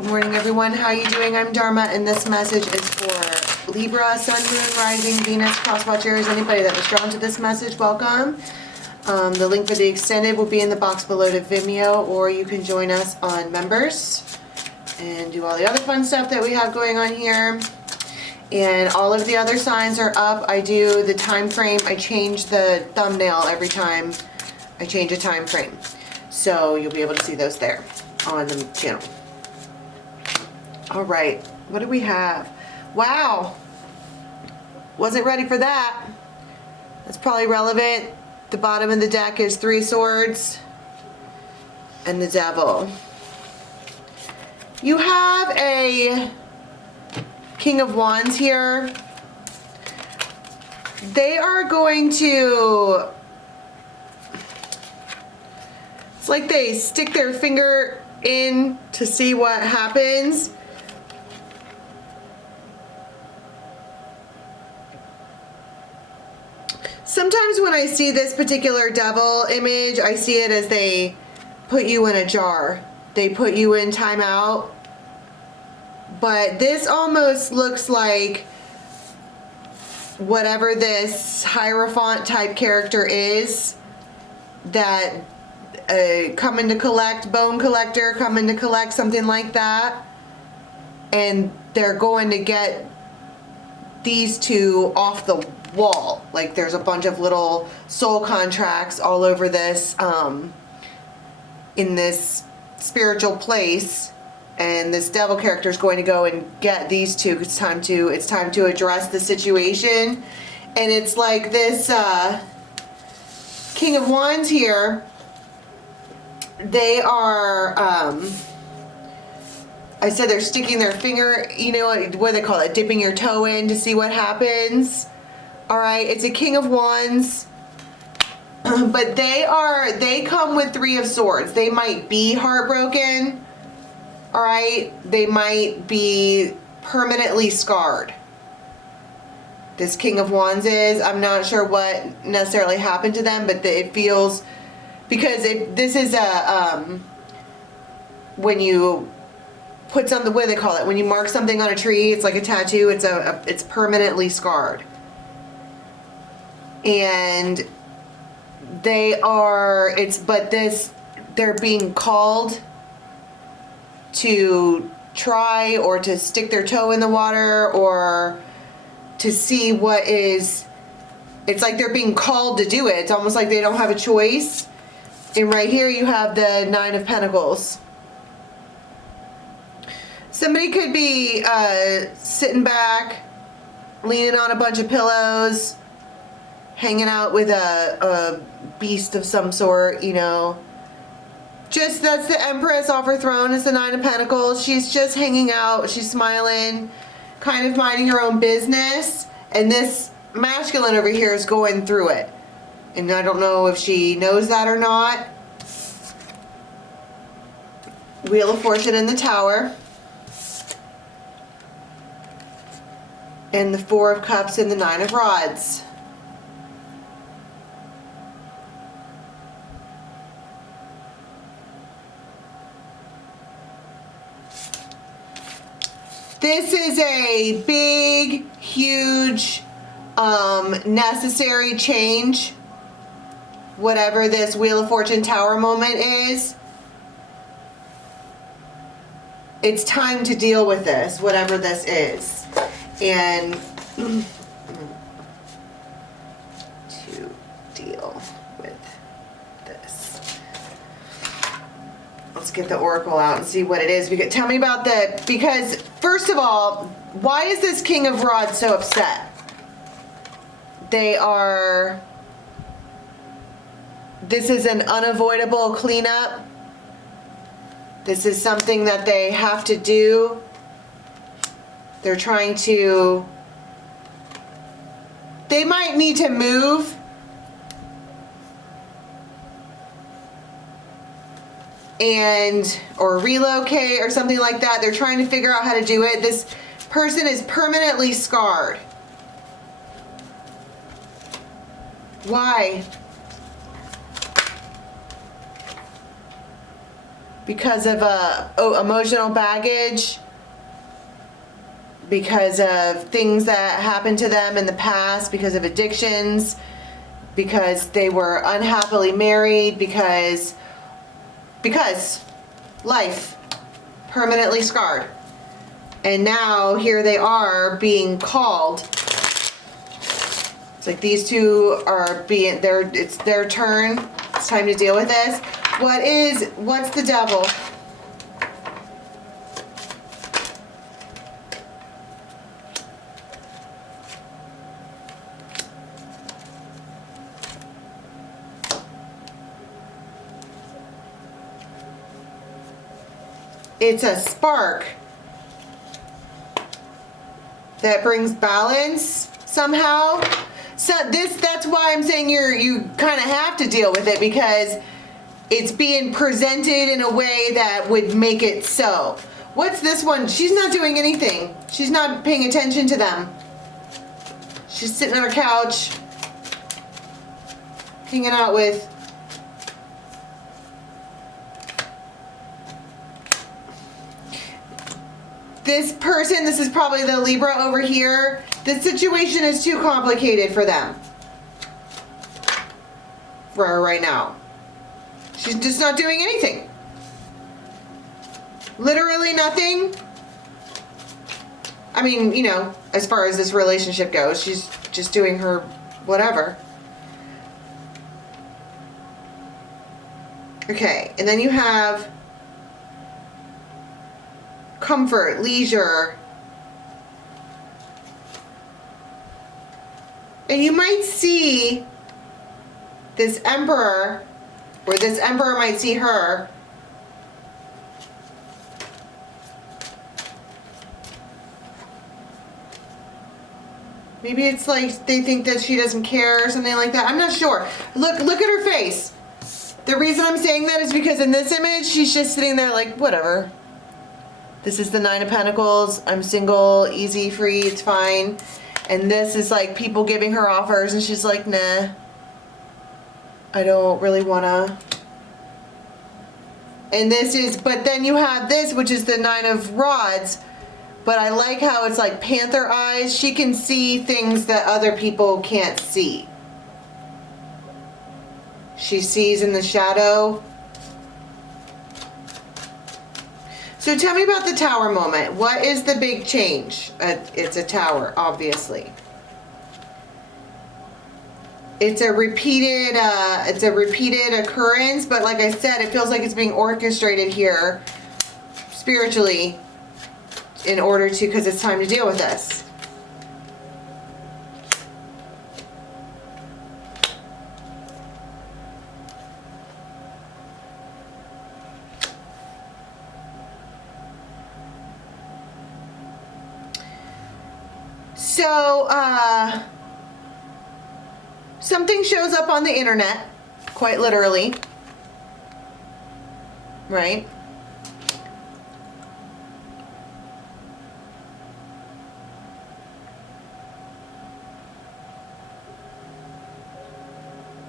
Good morning, everyone. How are you doing? I'm Dharma, and this message is for Libra, Sun, Moon, Rising, Venus, cross-watchers. Anybody that was drawn to this message, welcome. The link for the extended will be in the box below to Vimeo, or you can join us on Members and do all the other fun stuff that we have going on here. And all of the other signs are up. I do the time frame. I change the thumbnail every time I change a time frame. So you'll be able to see those there on the channel. All right, what do we have? Wow, wasn't ready for that. That's probably relevant. The bottom of the deck is 3 swords and the devil. You have a King of Wands here. They are going to, it's like they stick their finger in to see what happens. Sometimes when I see this particular devil image, I see it as they put you in a jar. They put you in timeout. But this almost looks like whatever this Hierophant type character is, that coming to collect, bone collector, coming to collect, something like that. And they're going to get these two off the wall. Like there's a bunch of little soul contracts all over this in this spiritual place, and this devil character is going to go and get these two. It's time to address the situation. And it's like this King of Wands here, they are I said they're sticking their finger, you know what they call it, dipping your toe in to see what happens. All right, it's a King of Wands, but they come with 3 of Swords. They might be heartbroken. All right, they might be permanently scarred. This King of Wands is, I'm not sure what necessarily happened to them, but it feels, because this is a, when you put something, what do they call it? When you mark something on a tree, it's like a tattoo, it's permanently scarred. And they're being called to try or to stick their toe in the water or to see what is, it's like they're being called to do it. It's almost like they don't have a choice. And right here you have the 9 of Pentacles. Somebody could be sitting back, leaning on a bunch of pillows, hanging out with a beast of some sort, you know. Just, that's the Empress off her throne. It's the 9 of Pentacles. She's just hanging out. She's smiling, kind of minding her own business. And this masculine over here is going through it. And I don't know if she knows that or not. Wheel of Fortune in the Tower. And the 4 of Cups and the 9 of Rods. This is a big, huge, necessary change. Whatever this Wheel of Fortune Tower moment is. It's time to deal with this, whatever this is. And to deal with this. Let's get the oracle out and see what it is. Tell me about because first of all, why is this King of Rods so upset? This is an unavoidable cleanup. This is something that they have to do. They're trying to, they might need to move. Or relocate or something like that. They're trying to figure out how to do it. This person is permanently scarred. Why? because of emotional baggage, because of things that happened to them in the past, because of addictions, because they were unhappily married, because life permanently scarred. And now here they are being called. It's like these two are being, it's their turn. It's time to deal with this. What's the devil? It's a spark that brings balance somehow. So that's why I'm saying you kind of have to deal with it, because it's being presented in a way that would make it so. What's this one? She's not doing anything. She's not paying attention to them. She's sitting on her couch, hanging out with this person. This is probably the Libra over here. The situation is too complicated for them. For her right now. She's just not doing anything. Literally nothing. I mean, you know, as far as this relationship goes, she's just doing her whatever. Okay, and then you have comfort, leisure. And you might see this emperor, or this emperor might see her. Maybe it's like they think that she doesn't care or something like that. I'm not sure. Look at her face. The reason I'm saying that is because in this image, she's just sitting there like, whatever. This is the Nine of Pentacles. I'm single, easy, free, it's fine. And this is like people giving her offers and she's like, nah, I don't really wanna. And this is, but then you have this, which is the Nine of Rods. But I like how it's like panther eyes. She can see things that other people can't see. She sees in the shadow. So tell me about the tower moment. What is the big change? It's a tower, obviously. It's a repeated occurrence, but like I said, it feels like it's being orchestrated here spiritually in order to, because it's time to deal with this. So, something shows up on the internet, quite literally, right?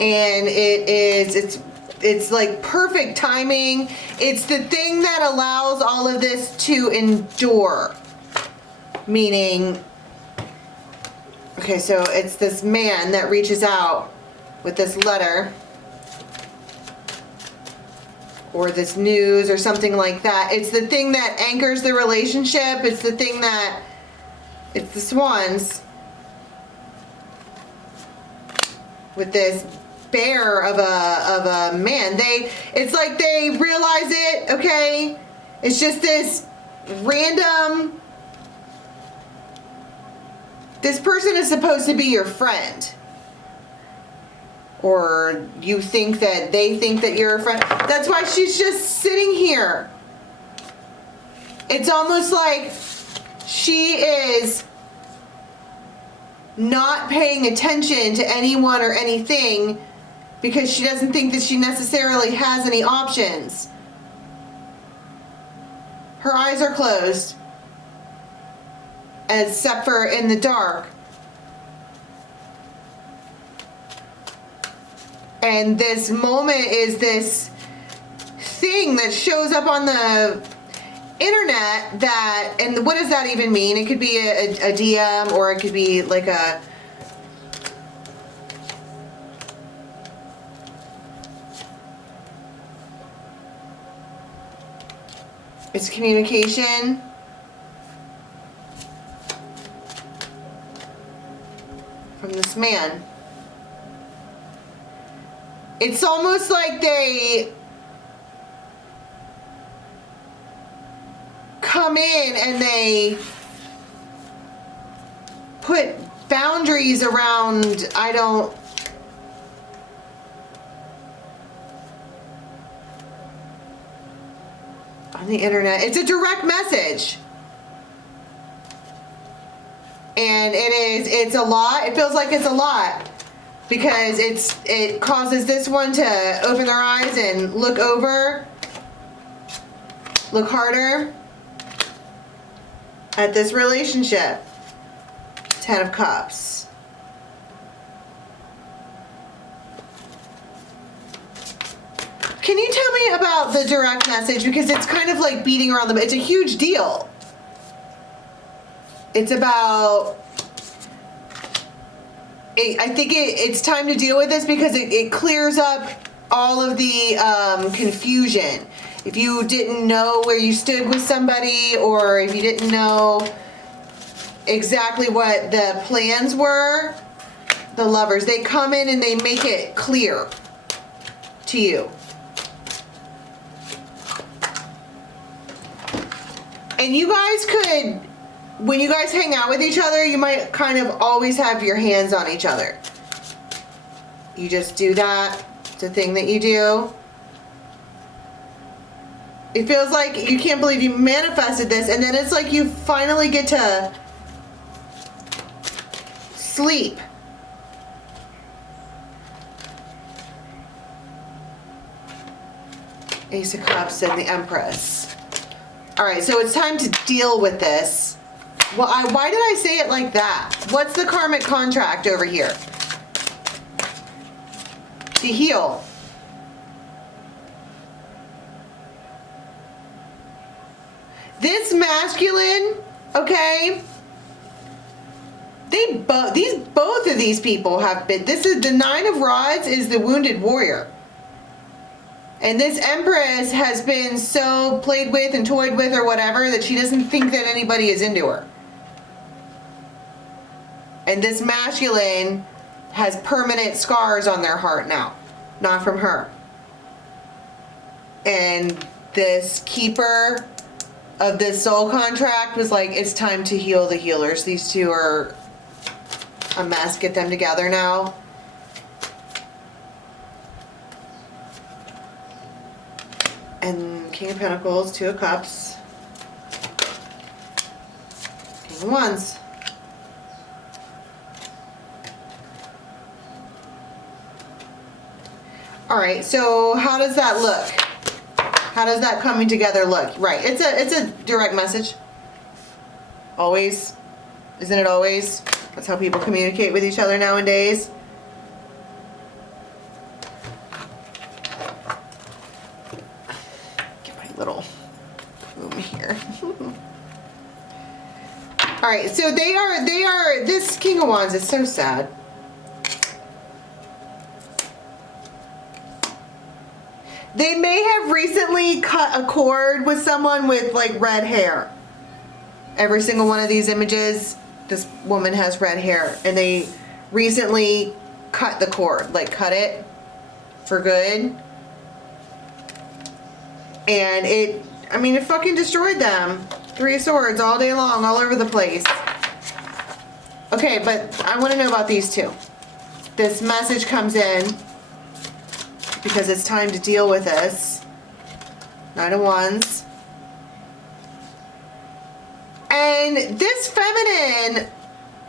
And it's like perfect timing. It's the thing that allows all of this to endure. Meaning, okay, so it's this man that reaches out with this letter or this news or something like that. It's the thing that anchors the relationship. It's the thing that, it's the swans with this bear of a man. It's like they realize it, okay? It's just this random, this person is supposed to be your friend. Or you think that they think that you're a friend. That's why she's just sitting here. It's almost like she is not paying attention to anyone or anything because she doesn't think that she necessarily has any options. Her eyes are closed, except for in the dark. And this moment is this thing that shows up on the internet that, and what does that even mean? It could be a DM, or it could be like a, it's communication. From this man. It's almost like they come in and they put boundaries around, on the internet. It's a direct message. And it's a lot. It feels like it's a lot because it causes this one to open their eyes and look harder at this relationship. 10 of Cups. Can you tell me about the direct message? Because it's kind of like beating around the, it's a huge deal. It's about, I think it's time to deal with this because it clears up all of the confusion. If you didn't know where you stood with somebody, or if you didn't know exactly what the plans were, the Lovers, they come in and they make it clear to you. And you guys could, when you guys hang out with each other, you might kind of always have your hands on each other. You just do that. It's a thing that you do. It feels like you can't believe you manifested this, and then it's like you finally get to sleep. Ace of Cups and the Empress. All right, so it's time to deal with this. Well, why did I say it like that? What's the karmic contract over here? To heal. This masculine, okay? Both of these people have been. This is the 9 of Rods is the wounded warrior. And this Empress has been so played with and toyed with or whatever that she doesn't think that anybody is into her. And this masculine has permanent scars on their heart now, not from her. And this keeper of this soul contract was like, it's time to heal the healers. These two are a mess. Get them together now. And King of Pentacles, 2 of Cups, King of Wands. All right, so how does that look? How does that coming together look? Right, it's a direct message. Always, isn't it always? That's how people communicate with each other nowadays. Get my little room here. All right, so they are, this King of Wands is so sad. They may have recently cut a cord with someone with like red hair. Every single one of these images, this woman has red hair, and they recently cut the cord, like cut it for good. And it fucking destroyed them. 3 of Swords all day long, all over the place. Okay, but I want to know about these two. This message comes in because it's time to deal with this. 9 of Wands. And this feminine,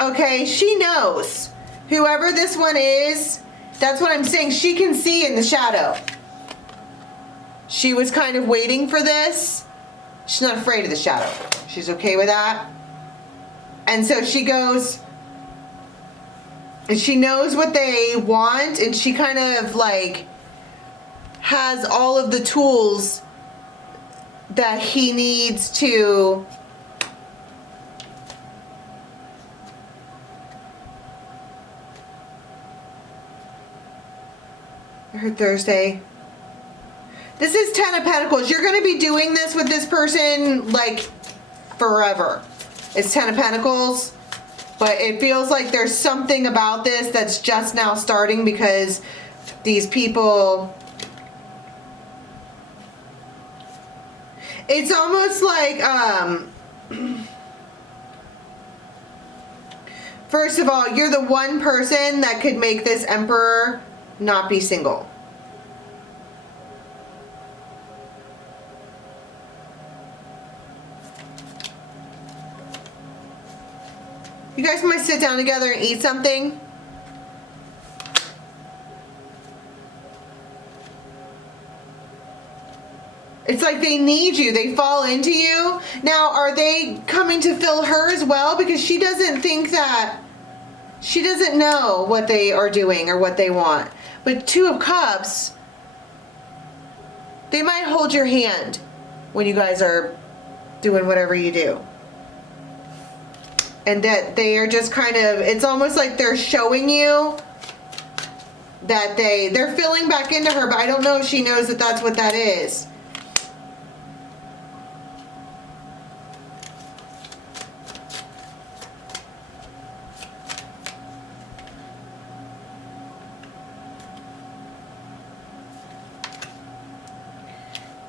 okay, she knows. Whoever this one is, that's what I'm saying. She can see in the shadow. She was kind of waiting for this. She's not afraid of the shadow. She's okay with that. And so she goes, and she knows what they want, and she kind of like has all of the tools that he needs to I heard Thursday. This is 10 of Pentacles. You're going to be doing this with this person like forever. It's 10 of Pentacles. But it feels like there's something about this that's just now starting because these people... It's almost like... First of all, you're the one person that could make this Emperor not be single. You guys might sit down together and eat something. It's like they need you. They fall into you. Now, are they coming to fill her as well? Because she doesn't think that... She doesn't know what they are doing or what they want. But 2 of Cups, they might hold your hand when you guys are doing whatever you do. And that they are just kind of, it's almost like they're showing you that they're filling back into her, but I don't know if she knows that that's what that is.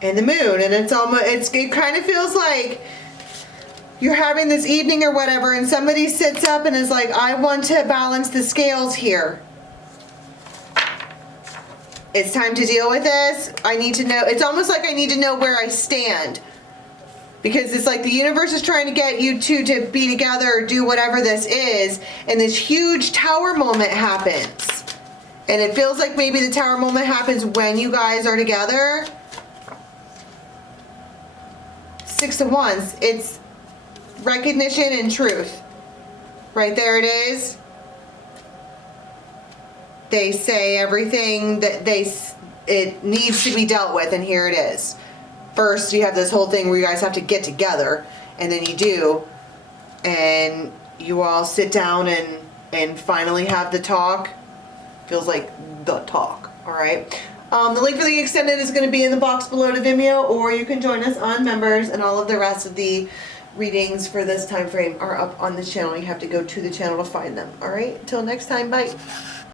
And the moon, and it's almost, it kind of feels like you're having this evening or whatever, and somebody sits up and is like, I want to balance the scales here. It's time to deal with this. I need to know, it's almost like I need to know where I stand. Because it's like the universe is trying to get you two to be together or do whatever this is, and this huge tower moment happens. And it feels like maybe the tower moment happens when you guys are together. 6 of Wands, it's recognition and truth. Right there it is. They say everything that it needs to be dealt with, and here it is. First, you have this whole thing where you guys have to get together, and then you do, and you all sit down and finally have the talk. Feels like the talk, all right? The link for the extended is going to be in the box below to Vimeo, or you can join us on members, and all of the rest of the readings for this time frame are up on the channel. You have to go to the channel to find them. All right, until next time, bye.